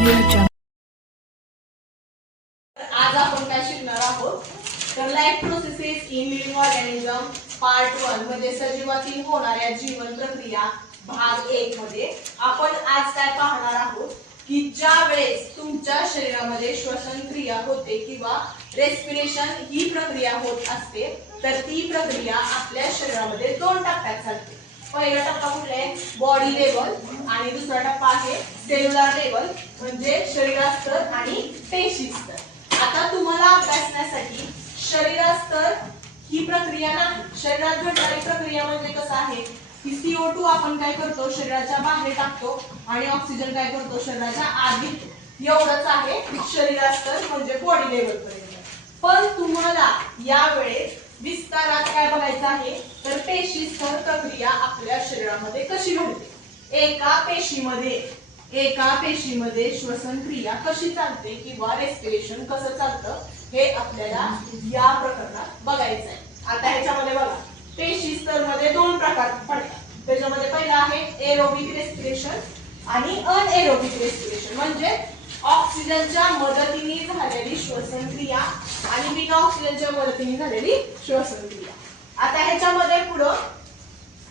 आज आपण काय शिकणार आहोत? तर life processes in living organism part one म्हणजे सजीवातील होणाऱ्या जीवन प्रक्रिया भाग एक मध्ये आपण आज काय पाहणार आहोत? की ज्या वेळेस तुमच्या शरीरामध्ये श्वसन क्रिया होते किंवा रेस्पिरेशन ही प्रक्रिया होत असते तर ती प्रक्रिया आपल्या शरीरामध्ये दोन टप्प्यात चालते. पहिला टप्पा कुठला आहे बॉडी लेवल आणि दुसरा टप्पा आहे सेल्युलर लेवल म्हणजे शरीरास्तर आणि पेशी स्तर. आता तुम्हाला अभ्यासण्यासाठी शरीरास्तर ही प्रक्रिया नाही. शरीरात घडणारी प्रक्रिया म्हणजे कसं आहे? की सीओ टू आपण काय करतो? शरीराच्या बाहेर टाकतो आणि ऑक्सिजन काय करतो? शरीराच्या आत घेतो. एवढंच आहे शरीरास्तर म्हणजे बॉडी लेवल पर्यंत. पण तुम्हाला यावेळेस विस्तारात काय बघायचं आहे? पेशी स्तर प्रक्रिया आपल्या शरीरामध्ये कशी घडते? एका पेशीमध्ये एका पेशीमध्ये श्वसन क्रिया कशी चालते किंवा रेस्पिरेशन कसं चालतं हे आपल्याला या प्रकरणात बघायचं आहे. आता ह्याच्यामध्ये बघा पेशी स्तरमध्ये दोन प्रकार पडतात. त्याच्यामध्ये पहिला आहे एरोबिक रेस्पिरेशन आणि अनएरोबिक रेस्पिरेशन म्हणजे ऑक्सिजनच्या मदतीने झालेली श्वसन क्रिया आणि बिना ऑक्सिजनच्या मदतीने झालेली श्वसन क्रिया आता ह्याच्यामध्ये पुढं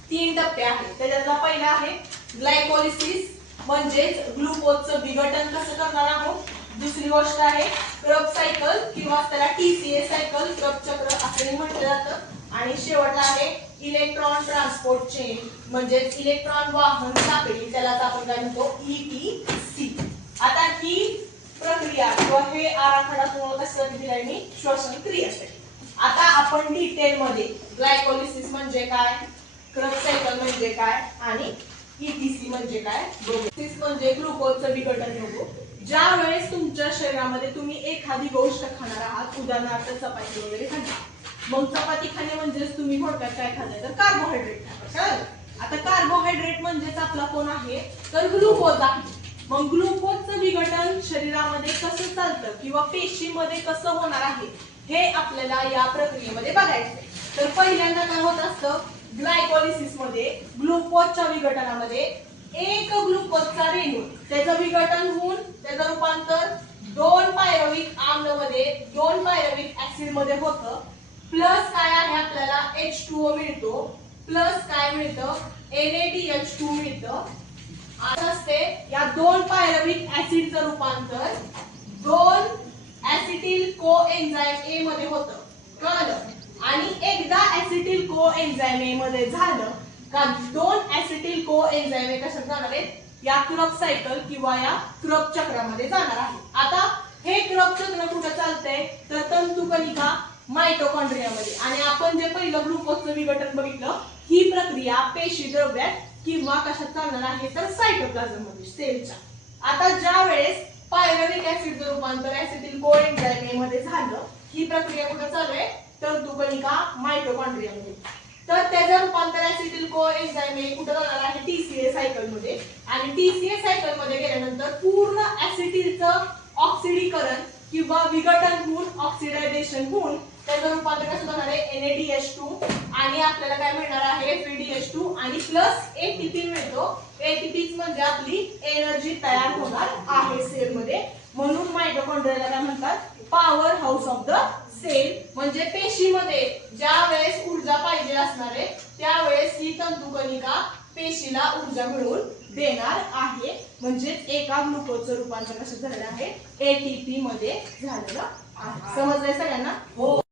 तीन टप्पे आहेत. त्याच्यातला पहिला आहे ग्लायकोलिसिस म्हणजेच ग्लुकोजचं विघटन कसं करणार आहोत? दुसरी गोष्ट आहे क्रब सायकल किंवा त्याला टीसीए सायकल क्रब चक्र असंही म्हटलं जातं. आणि शेवटला आहे इलेक्ट्रॉन ट्रान्सपोर्ट चेन म्हणजेच इलेक्ट्रॉन वाहन साखळी त्यालाच आपण काय म्हणतो? E ईटीसी आता ही प्रक्रिया किंवा हे आराखडा तुम्हाला कसं दिलाय मी? श्वसन क्रियासाठी. आता आपण डिटेल मध्ये ग्लायकोलिसिस म्हणजे काय क्रब सायकल म्हणजे काय आणि ईटीसी म्हणजे काय बघू. म्हणजे ग्लुकोजचं विघटन बघू. ज्या वेळेस तुमच्या शरीरामध्ये तुम्ही एखादी गोष्ट खाणार आहात उदाहरणार्थ चपाती वगैरे खाणार मग चपाती खाणे म्हणजेच तुम्ही थोडक्यात काय खाल्लं तर कार्बोहायड्रेट खाणार. आता कार्बोहायड्रेट म्हणजेच आपला कोण आहे? तर ग्लुकोज आहे. मग ग्लुकोजचं विघटन शरीरामध्ये कसं चालतं किंवा पेशीमध्ये कसं होणार आहे? हे आपल्याला या प्रक्रियेमध्ये बघायचं आहे. तर पहिल्यांदा काय होत असतं? ग्लायकोलिसिसमध्ये ग्लुकोजच्या विघटनामध्ये एक ग्लुकोजचा रेणू. त्याचं विघटन होऊन त्याचं रूपांतर दोन पायरविक आम्लमध्ये दोन पायरविक ऍसिडमध्ये होतं. प्लस काय आहे आपल्याला? एच टू ओ मिळतो. प्लस काय मिळतं? एच टू मिळतं. असते या दोन पायरविक ऍसिडचं रूपांतर. दोन ऍसिटिल को एन्झाईम ए मध्ये होतं. कळलं? आणि एकदा ऍसिटिल को एन्झाईम ए मध्ये झालं का दोन ऍसिटिल को एन्झाईम ए कशात जाणार आहेत? या क्रब सायकल किंवा या क्रप चक्रामध्ये जाणार आहे आता हे क्रब चक्र कुठं चालतंय? तर तंतुकणिका मायटोकॉन्ड्रियामध्ये आणि आपण जे पहिलं ग्लुकोजचं विघटन बघितलं ही प्रक्रिया पेशी द्रव्यात किंवा कशात चालणार आहे? तर सायटोप्लाझममध्ये सेलच्या आता ज्या वेळेस पायरनिक ऍसिडचं रूपांतर ऍसिटिल कोएन्झाइममध्ये झालं. ही प्रक्रिया कुठं चालू आहे? तंतुकणिका मायटोकॉन्ड्रियामध्ये तर त्याचं रूपांतर ऍसिटिल कोएन्झाइम कुठं जाणार आहे? टीसीए सायकलमध्ये. आणि टीसीए सायकलमध्ये गेल्यानंतर पूर्ण ऍसिटिलचं ऑक्सिडीकरण किंवा विघटन होऊन ऑक्सिडायझेशन होऊन त्याचं रूपांतर कसं होणार आहे? एनएडीएच टू आणि आपल्याला काय मिळणार आहे? एफएडीएच टू आणि प्लस एटीपी मिळतो? एटीपी म्हणजे आपली एनर्जी तयार होणार आहे सेल मध्ये. म्हणून मायटोकॉन्ड्रियाला काय म्हणतात? Power house of the cell म्हणजे पेशीमध्ये ज्या वेळेस ऊर्जा पाहिजे असणार आहे त्यावेळेस ही तंतुकणिका पेशीला ऊर्जा मिळवून देणार आहे. म्हणजे एका ग्लुकोजचं रूपांतर कसं झालेलं आहे. एटीपी मध्ये झालेलं आहे. समजलंय सगळ्यांना? हो.